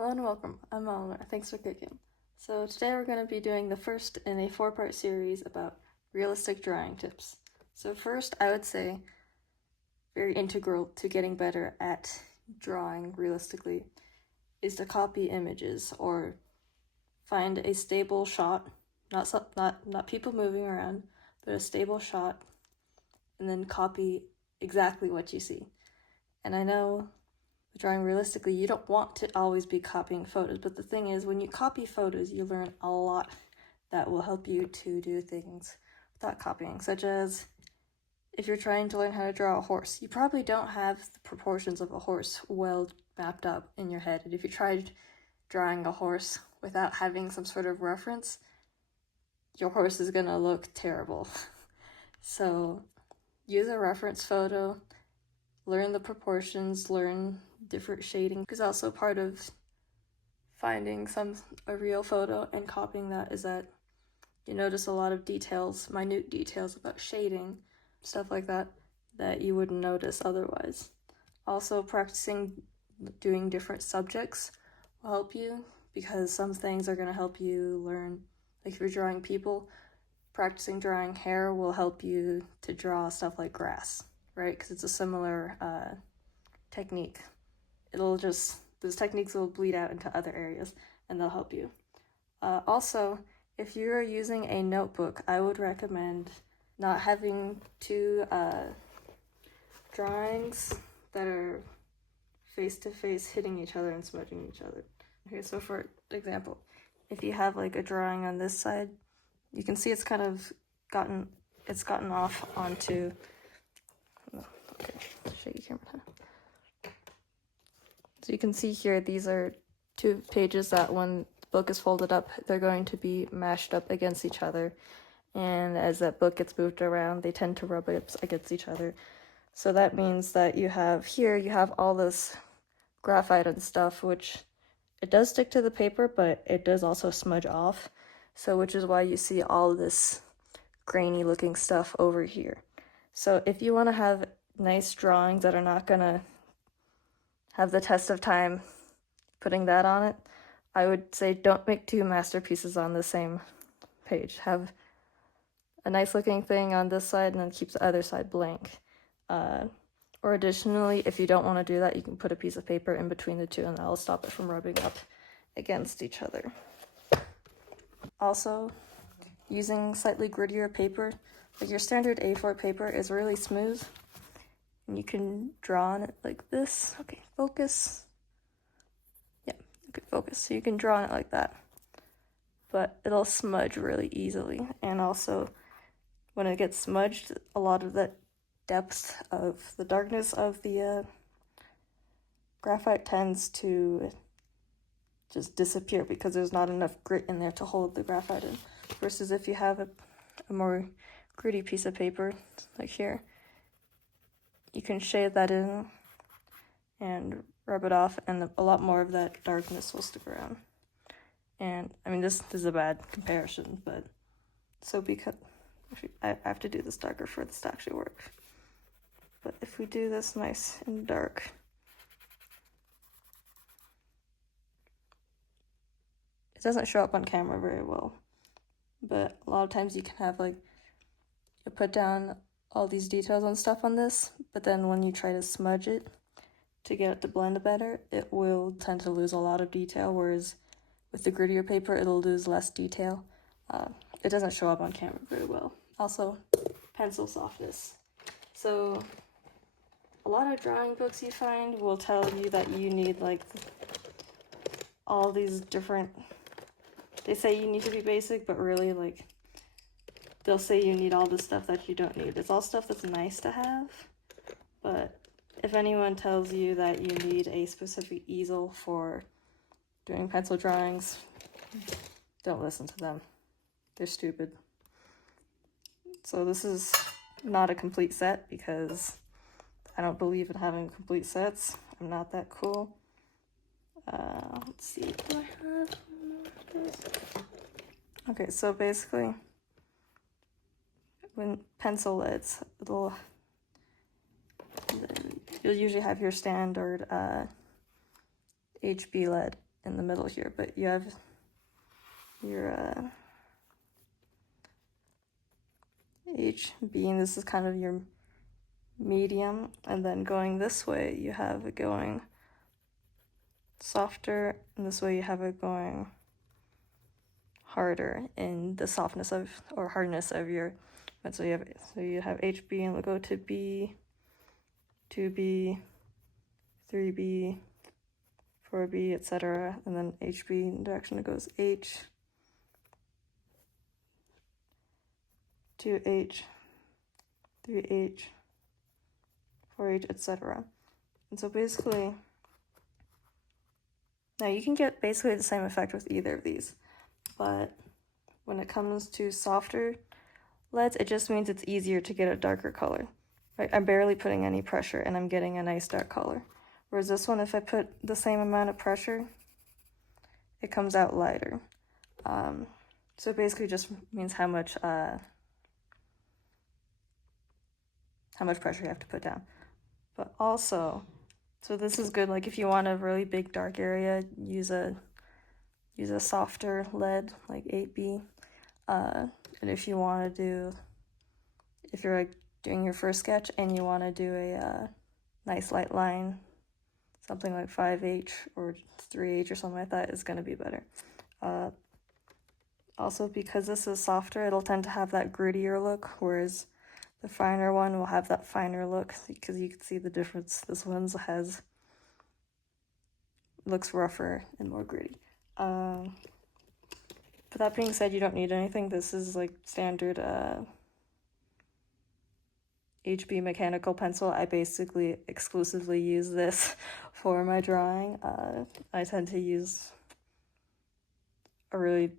Hello and welcome, I'm Eleanor, thanks for clicking. So today we're going to be doing the first in a 4-part series about realistic drawing tips. So first, I would say, very integral to getting better at drawing realistically is to copy images or find a stable shot, not people moving around, but a stable shot, and then copy exactly what you see. And I know drawing realistically, you don't want to always be copying photos, but the thing is, when you copy photos, you learn a lot that will help you to do things without copying, such as if you're trying to learn how to draw a horse, you probably don't have the proportions of a horse well mapped up in your head, and if you tried drawing a horse without having some sort of reference, your horse is gonna look terrible. So use a reference photo, learn the proportions, learn different shading, because also part of finding a real photo and copying that is that you notice a lot of details, minute details about shading, stuff like that, that you wouldn't notice otherwise. Also, practicing doing different subjects will help you, because some things are going to help you learn, like if you're drawing people, practicing drawing hair will help you to draw stuff like grass, right? Because it's a similar technique. Those techniques will bleed out into other areas and they'll help you. Also, if you're using a notebook, I would recommend not having two drawings that are face-to-face hitting each other and smudging each other. Okay, so for example, if you have like a drawing on this side, you can see it's kind of gotten off onto, okay, show you camera. So you can see here, these are two pages that when the book is folded up, they're going to be mashed up against each other. And as that book gets moved around, they tend to rub up against each other. So that means that you have all this graphite and stuff, which it does stick to the paper, but it does also smudge off. So which is why you see all this grainy looking stuff over here. So if you want to have nice drawings that are not gonna have the test of time putting that on it, I would say don't make two masterpieces on the same page. Have a nice looking thing on this side and then keep the other side blank. Or additionally, if you don't want to do that, you can put a piece of paper in between the two and that'll stop it from rubbing up against each other. Also, using slightly grittier paper, like your standard A4 paper is really smooth, and you can draw on it like this. Okay, focus. Yeah, okay, focus. So you can draw on it like that, but it'll smudge really easily. And also, when it gets smudged, a lot of the depth of the darkness of the graphite tends to just disappear because there's not enough grit in there to hold the graphite in. Versus if you have a more gritty piece of paper, like here, you can shade that in and rub it off, and a lot more of that darkness will stick around. And I mean, this is a bad comparison, but so because I have to do this darker for this to actually work. But if we do this nice and dark, it doesn't show up on camera very well, but a lot of times you can have like, you put down all these details and stuff on this, but then when you try to smudge it to get it to blend better, it will tend to lose a lot of detail, whereas with the grittier paper, it'll lose less detail. It doesn't show up on camera very well. Also, pencil softness. So a lot of drawing books you find will tell you that you need like all these different, they say you need to be basic, but really like they'll say you need all the stuff that you don't need. It's all stuff that's nice to have, but if anyone tells you that you need a specific easel for doing pencil drawings, don't listen to them. They're stupid. So this is not a complete set because I don't believe in having complete sets. I'm not that cool. Let's see, do I have? Okay, so basically, when pencil leads, you'll usually have your standard HB lead, in the middle here, but you have your HB, and this is kind of your medium, and then going this way you have it going softer, and this way you have it going harder in the softness of or hardness of your. And so you have HB, and we'll go to B, 2B, 3B, 4B, etc., and then HB in the direction it goes H, 2H, 3H, 4H, etc. And so basically, now you can get basically the same effect with either of these, but when it comes to softer leads, it just means it's easier to get a darker color. Right? I'm barely putting any pressure and I'm getting a nice dark color. Whereas this one, if I put the same amount of pressure, it comes out lighter. So it basically just means how much pressure you have to put down. But also, so this is good, like if you want a really big dark area, use a softer lead like 8B. And if you want to do, if you're like doing your first sketch and you want to do a nice light line, something like 5H or 3H or something like that is going to be better. Also, because this is softer, it'll tend to have that grittier look, whereas the finer one will have that finer look, because you can see the difference. This one looks rougher and more gritty. But that being said, you don't need anything. This is like standard HB mechanical pencil. I basically exclusively use this for my drawing. I tend to use a really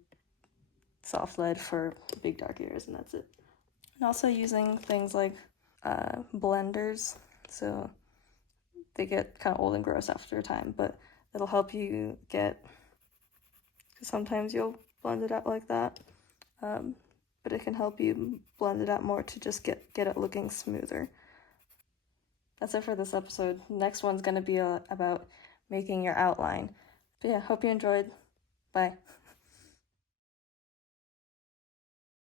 soft lead for big dark areas, and that's it. And also using things like blenders, so they get kind of old and gross after a time, but it'll help you get, because sometimes you'll blend it out like that, but it can help you blend it out more to just get it looking smoother. That's it for this episode. Next one's going to be about making your outline. But yeah, hope you enjoyed. Bye.